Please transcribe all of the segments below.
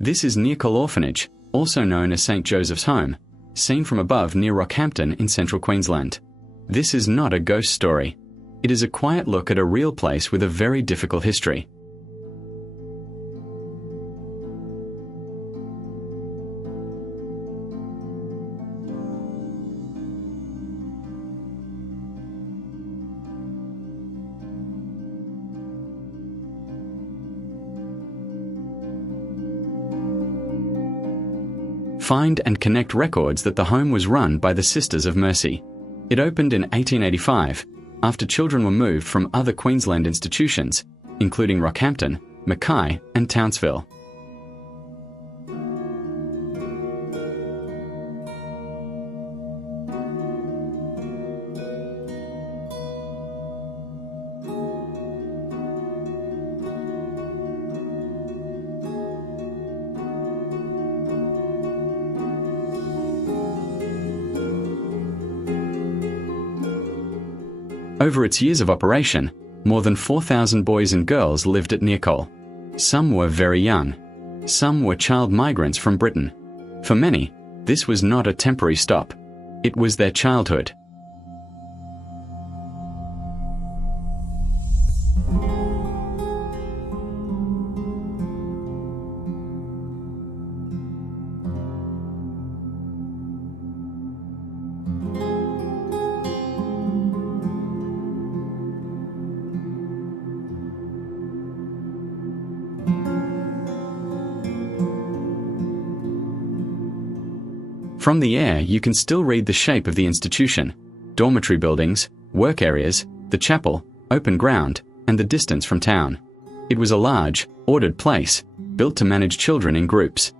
This is Neerkol Orphanage, also known as St. Joseph's Home, seen from above near Rockhampton in Central Queensland. This is not a ghost story. It is a quiet look at a real place with a very difficult history. Find and connect records that the home was run by the Sisters of Mercy. It opened in 1885, after children were moved from other Queensland institutions, including Rockhampton, Mackay and Townsville. Over its years of operation, more than 4,000 boys and girls lived at Neerkol. Some were very young. Some were child migrants from Britain. For many, this was not a temporary stop. It was their childhood. From the air, you can still read the shape of the institution: dormitory buildings, work areas, the chapel, open ground, and the distance from town. It was a large, ordered place, built to manage children in groups.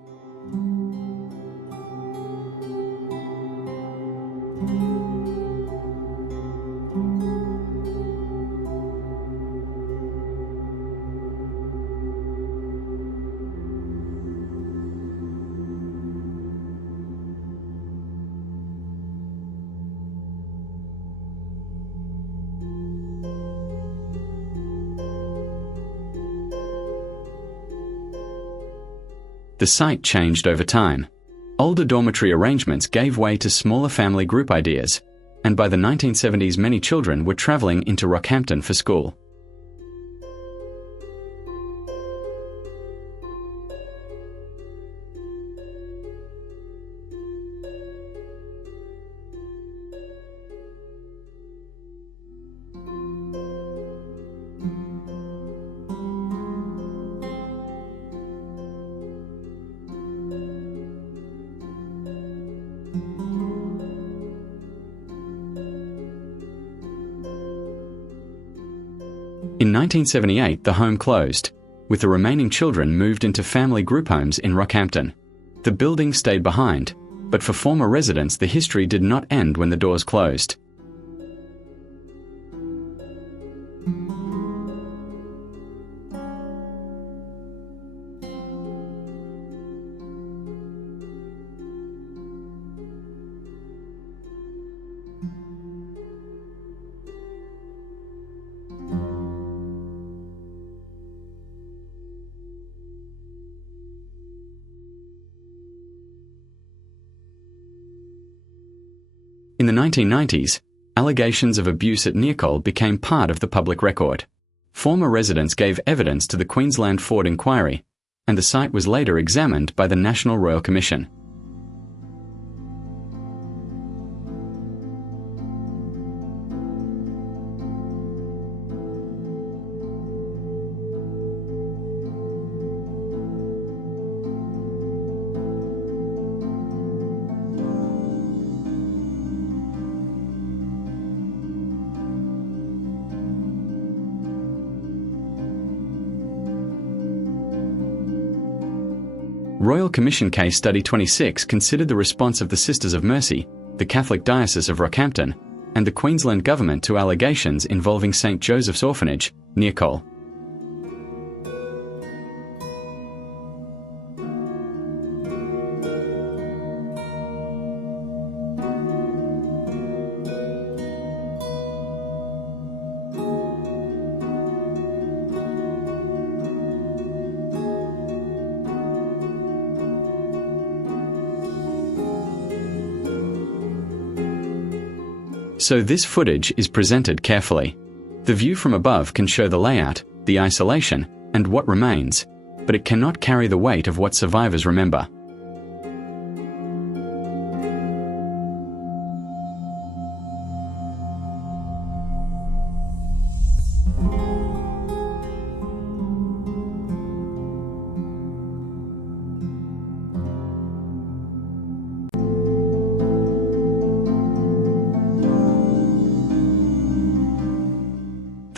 The site changed over time. Older dormitory arrangements gave way to smaller family group ideas, and by the 1970s many children were travelling into Rockhampton for school. In 1978, the home closed, with the remaining children moved into family group homes in Rockhampton. The building stayed behind, but for former residents the history did not end when the doors closed. In the 1990s, allegations of abuse at Neerkol became part of the public record. Former residents gave evidence to the Queensland Ford Inquiry, and the site was later examined by the National Royal Commission. Royal Commission Case Study 26 considered the response of the Sisters of Mercy, the Catholic Diocese of Rockhampton, and the Queensland Government to allegations involving St. Joseph's Orphanage, Neerkol. So this footage is presented carefully. The view from above can show the layout, the isolation, and what remains, but it cannot carry the weight of what survivors remember.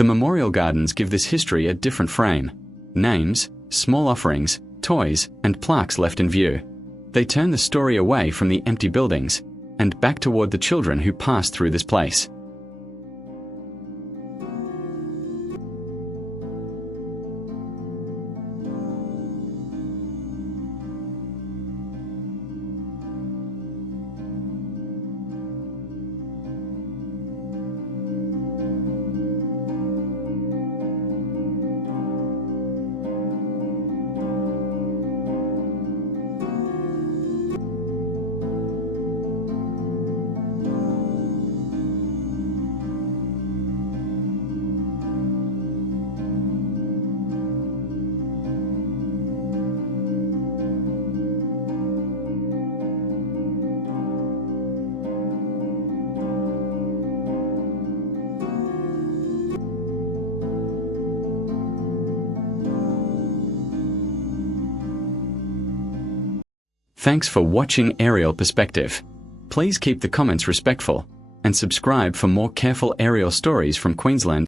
The memorial gardens give this history a different frame. Names, small offerings, toys, and plaques left in view. They turn the story away from the empty buildings and back toward the children who passed through this place. Thanks for watching Aerial Perspective. Please keep the comments respectful and subscribe for more careful aerial stories from Queensland.